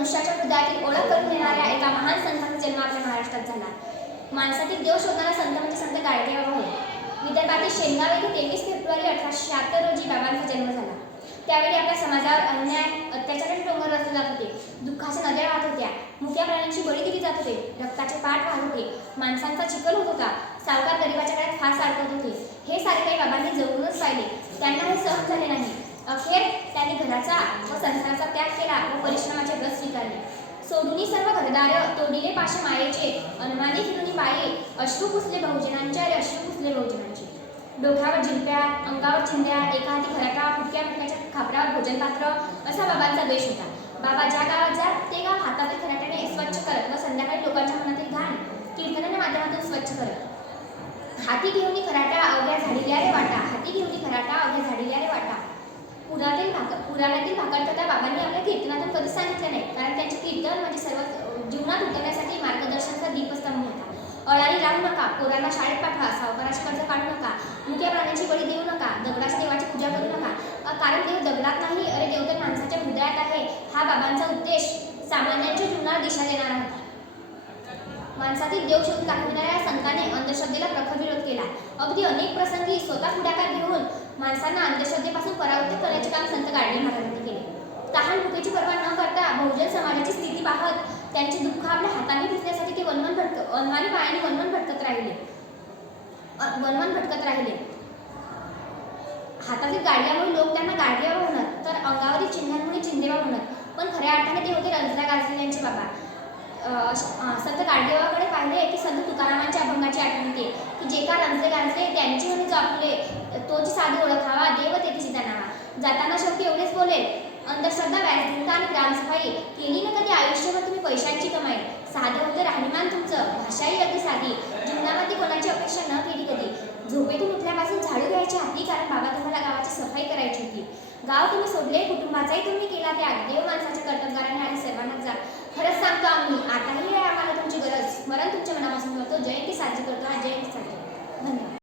मनुष्याच्या हृदयातील ओळख करून देणाऱ्या एका महान संताचा जन्म आपल्या महाराष्ट्रात झाला. माणसातील देव शोधणारा संत म्हणजे संत गाडगेबाबा होय. विदर्भातील शेनगाव येथे 23 फेब्रुवारी 1876 रोजी बाबांचा जन्म झाला. त्यावेळी आपल्या समाजावर अन्याय अत्याचाराचे डोंगर रचले जात होते. दुःखाच्या नद्या वाहत होत्या. मुक्या प्राण्यांची बळी दिली जात होते. रक्ताचे पाठ वाहत होते. माणसांचा चिखल होत होता. सावकार गरिबाच्या काळात फास अडकत होते. हे सारे काही बाबांनी जवळूनच पाहिले. त्यांना हे सहन झाले नाही. अखेर त्यांनी घराचा व संसाराचा त्याग केला व परिश्रमाचे व्रत स्वीकारले. सोडूनी सर्व घरदार तोडिले पाशे मायेचे, अनवानी फिरुनी पायी अश्रू पुसले बहुजनांचे, अरे अश्रू पुसले बहुजनांचे. डोक्यावर जिंप्या, अंगावर चिंध्या, एका हाती खराटा, फुटक्या फुटक्याच्या खापरावर भोजनपात्र असा बाबांचा वेश होता. बाबा ज्या गावात जात ते गाव हातातील खराट्याने स्वच्छ करत व संध्याकाळी लोकांच्या मनातील घाण कीर्तनाच्या माध्यमातून स्वच्छ करत. हाती घेऊन खराटा अवघ्या झाडील्या रे वाटा, हाती घेऊन खराटा अवघ्या झाडील्या रे वाटा. पुराणातील भाकड बाबांनी आपल्या कीर्तनातून कधीच सांगितलं नाही, कारण त्यांचे कीर्तन म्हणजे सर्व जीवनात उतरण्यासाठी मार्गदर्शनाचा दीपस्तंभ होता. अळानी राहू नका, पोरांना शाळेत पाठवा, सावकाराचे कर्ज काढू नका, मुक्या प्राण्यांची बळी देऊ नका, दगडाच्या देवाची पूजा करू नका, कारण देव दगडात नाही, अरे देव तर माणसाच्या हृदयात आहे. हा बाबांचा उद्देश सामान्यांच्या जीवनाला दिशा देणारा होता. माणसातील देव शोधून दाखविणाऱ्या संतांनी अंधश्रद्धेला प्रखर विरोध केला. अगदी अनेक प्रसंगी स्वतः पुढाकार घेऊन माणसांना अंधश्रद्धेपासून परावृत्त करण्याचे काम संत गाडगे महाराजांनी केले. तहान भुकेची पर्वा न करता बहुजन समाजाची स्थिती पाहत त्यांचे दुःख आपल्या हाताने पुसण्यासाठी ते अनवाणी पायाने वनवन भटकत राहिले. हातातील गाडग्यामुळे लोक त्यांना गाडगेबाबा म्हणत, तर अंगावरील चिन्हांमुळे चिंदेबाबा म्हणत. पण खऱ्या अर्थाने ते होते रंजला गाजलेल्यांचे बाबा. संत गाडगेबाबाकडे पाहिले की संत तुकारामांच्या अभंगाची आठवण येते की जे का रंजले गाजले त्यांची म्हणे जपले, तोची साधी ओळखावा देव तेथीची जाणावा. जाताना शेवटी एवढेच बोलेल, अंधश्रद्धा, व्यासचिंता आणि ग्रामसफाई केली ना कधी आयुष्यभर तुम्ही पैशांची कमाई. साधं होते राहणीमान तुमचं, भाषाही अगदी साधी, जीवनामध्ये कोणाची अपेक्षा न केली कधी. झोपेतून उठल्यापासून झाडू घ्यायची हाती, कारण बाबा तुम्हाला गावाची सफाई करायची होती. गाव तुम्ही सोडले, कुटुंबाचाही तुम्ही केला त्याग. देव माणसाच्या कर्तबगाराने आणि सर्वांना जा. खरंच सांगतो आम्ही, आताही आहे आम्हाला तुमची गरज. स्मरण तुमच्या मनापासून करतो. जयंती साजरी करतो. आज जयंती साजरी. धन्यवाद.